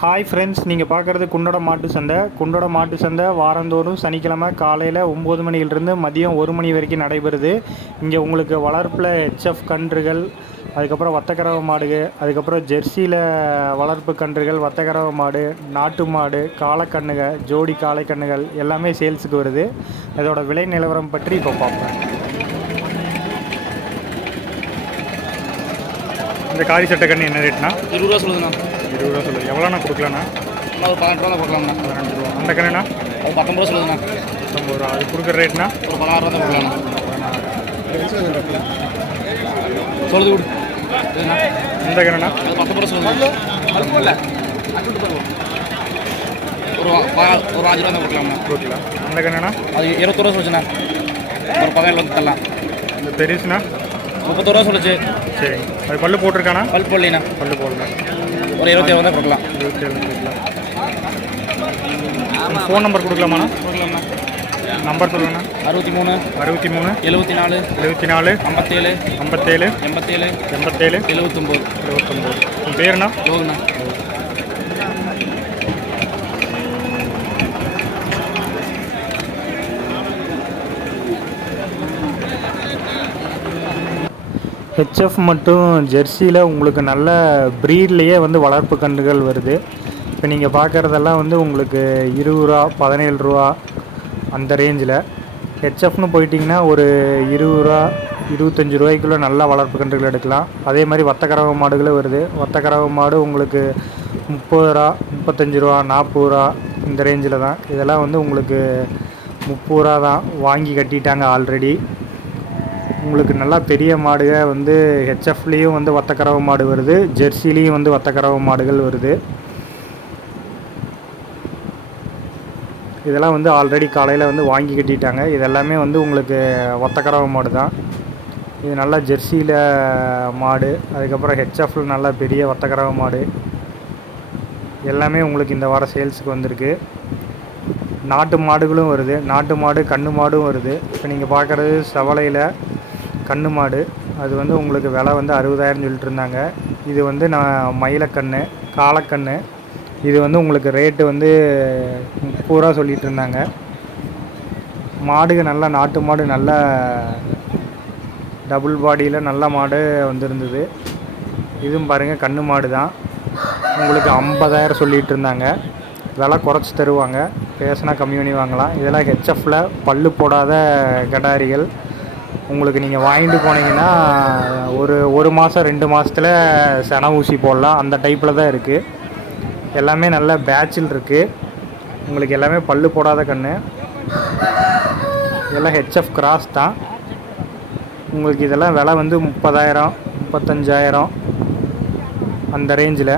Hi friends, நீங்கள் பார்க்குறது குண்டடம் மாட்டு சந்தை. குண்டடம் மாட்டு சந்தை வாரந்தோறும் சனிக்கிழமை காலையில் 9 மணியிலிருந்து மதியம் 1 மணி வரைக்கும் நடைபெறுது. இங்கே உங்களுக்கு வளர்ப்பில் ஹெச்எஃப் கன்றுகள், அதுக்கப்புறம் வத்தக்கறவை மாடு, அதுக்கப்புறம் ஜெர்சியில் வளர்ப்பு கன்றுகள், வத்தக்கறவை மாடு, நாட்டு மாடு, காளைக்கண்ணுக, ஜோடி காளைக்கண்ணுகள் எல்லாமே சேல்ஸுக்கு வருது. இதோட விலை நிலவரம் பற்றி இப்போ பார்ப்பேன். இந்த காரி சட்டை கன்று என்ன ரேட்னா? 20 ரூபா சொல்லுதுண்ணா. 20 ரூபா சொல்லுது. எவ்வளோண்ணா கொடுக்கலாண்ணா? ஒரு 18 ரூபா தான் கொடுக்கலாம்ண்ணா. 12 ரூபா. அந்த கண்ணுண்ணா? அது 19 ரூபா சொல்லுதுண்ணா. 19 ரூபா. அது கொடுக்குற ரேட்னா? ஒரு 16 ரூபா தான் கொடுக்கலாம்ண்ணா. சொல்லுது விடு. இந்த கண்ணுண்ணா? அது 19 ரூபா சொல்லுது. ஒரு 5 ரூபா தான் கொடுக்கலாம்ண்ணா. கொடுக்கலாம். அந்த கண்ணுண்ணா? அது 21 ரூபா சொல்லுச்சுண்ணா. ஒரு 17 ரூபா தரலாம். இந்த பெருசுண்ணா? 30 ரூபா சொல்லுச்சு. சரி. அது பல்லு போட்டிருக்கானா? பல் போடலிண்ணா. பல்லு போடல. ஒரு 27 தான் கொடுக்கலாம். 27 கொடுக்கலாம். ஃபோன் நம்பர் கொடுக்கலாமாண்ணா? கொடுக்கலாம்ண்ணா. நம்பர் சொல்லுங்கண்ணா. 63 64 74 74 57 57 87 87 79. 79. உங்கள் பேருண்ணா? யோகண்ணா. ஹெச்எஃப் மட்டும் ஜெர்சியில் உங்களுக்கு நல்ல ப்ரீட்லேயே வந்து வளர்ப்பு கன்றுகள் வருது. இப்போ நீங்கள் பார்க்குறதெல்லாம் வந்து உங்களுக்கு 20 ரூபா 17 ரூபா அந்த ரேஞ்சில். ஹெச்எஃப்னு போயிட்டிங்கன்னா ஒரு 20 ரூபா 25 ரூபாய்க்குள்ளே நல்ல வளர்ப்பு கன்றுகள் எடுக்கலாம். அதே மாதிரி வத்தக்கறவை மாடுகளும் வருது. வத்தக்கறவை மாடு உங்களுக்கு 30 ரூபா 35 ரூபா 40 ரூபா இந்த ரேஞ்சில் தான். இதெல்லாம் வந்து உங்களுக்கு 30 ரூபா தான் வாங்கி கட்டிட்டாங்க ஆல்ரெடி. உங்களுக்கு நல்லா பெரிய மாடுக வந்து ஹெச்எஃப்லேயும் வந்து வத்தக்கறவை மாடு வருது, ஜெர்சிலையும் வந்து வத்தக்கறவை மாடுகள் வருது. இதெல்லாம் வந்து ஆல்ரெடி காலையில் வந்து வாங்கி கட்டிட்டாங்க. இதெல்லாமே வந்து உங்களுக்கு வத்தக்கறவை மாடு தான். இது நல்லா ஜெர்சியில் மாடு, அதுக்கப்புறம் ஹெச்எஃப்பில் நல்லா பெரிய வத்தக்கறவை மாடு எல்லாமே உங்களுக்கு இந்த வாரம் சேல்ஸுக்கு வந்திருக்கு. நாட்டு மாடுகளும் வருது. நாட்டு மாடு கன்று மாடும் வருது. இப்போ நீங்கள் பார்க்குறது செவலையில் கன்று மாடு. அது வந்து உங்களுக்கு விலை வந்து 60,000 சொல்லிட்டு இருந்தாங்க. இது வந்து நான் மயிலக்கன்று காளைக்கன்று. இது வந்து உங்களுக்கு ரேட்டு வந்து 30 ரூபா சொல்லிகிட்டு இருந்தாங்க. மாடுக நல்லா நாட்டு மாடு, நல்ல டபுள் பாடியில் நல்ல மாடு வந்துருந்தது. இதுவும் பாருங்கள் கன்று மாடு தான். உங்களுக்கு 50,000 சொல்லிகிட்டு இருந்தாங்க. விலை குறைச்சி தருவாங்க, பேசினா கம்மி பண்ணி வாங்கலாம். இதெல்லாம் ஹெச்எஃப்பில் பல்லு போடாத கடாரிகள். உங்களுக்கு நீங்கள் வாங்கிட்டு போனீங்கன்னா ஒரு மாதம் 2 மாதத்தில் சென ஊசி போடலாம். அந்த டைப்பில் தான் இருக்குது. எல்லாமே நல்ல பேட்சில் இருக்குது. உங்களுக்கு எல்லாமே பல்லு போடாத கன்று. இதெல்லாம் ஹெச்எஃப் கிராஸ் தான். உங்களுக்கு இதெல்லாம் விலை வந்து 30,000 35,000 அந்த ரேஞ்சில்.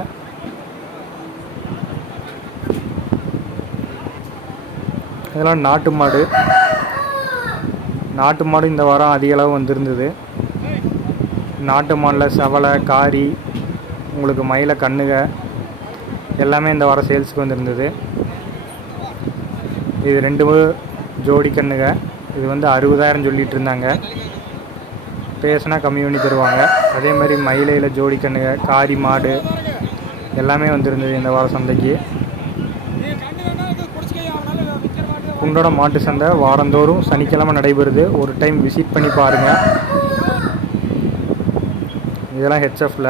இதெல்லாம் நாட்டு மாடு. நாட்டு மாடு இந்த வாரம் அதிக அளவு வந்திருந்தது. நாட்டு மாடில் செவலை காரி, உங்களுக்கு மயில கண்ணுக எல்லாமே இந்த வாரம் சேல்ஸுக்கு வந்திருந்தது. இது 2 ஜோடி கண்ணுக. இது வந்து 60,000 சொல்லிகிட்டு இருந்தாங்க. பேசினா கம்மி பண்ணி தருவாங்க. அதே மாதிரி மயிலையில் ஜோடி கண்ணுக காரி மாடு எல்லாமே வந்திருந்தது இந்த வாரம் சந்தைக்கு. குண்டடம் மாட்டு சந்தை வாரந்தோறும் சனிக்கிழமை நடைபெறுது. ஒரு டைம் விசிட் பண்ணி பாருங்கள். இதெல்லாம் ஹெச்எஃப்பில்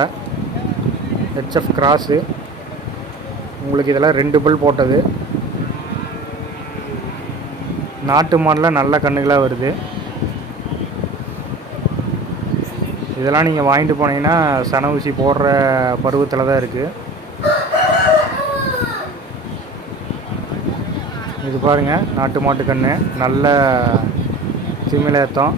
ஹெச்எஃப் கிராஸு. உங்களுக்கு இதெல்லாம் 2 பல் போட்டது. நாட்டு மாடில் நல்ல கண்ணுகளாக வருது. இதெல்லாம் நீங்கள் வாங்கிட்டு போனீங்கன்னா சன ஊசி போடுற பருவத்தில் தான் இருக்குது. இது பாருங்கள் நாட்டு மாட்டு கன்று நல்ல சிமிலேத்தம்.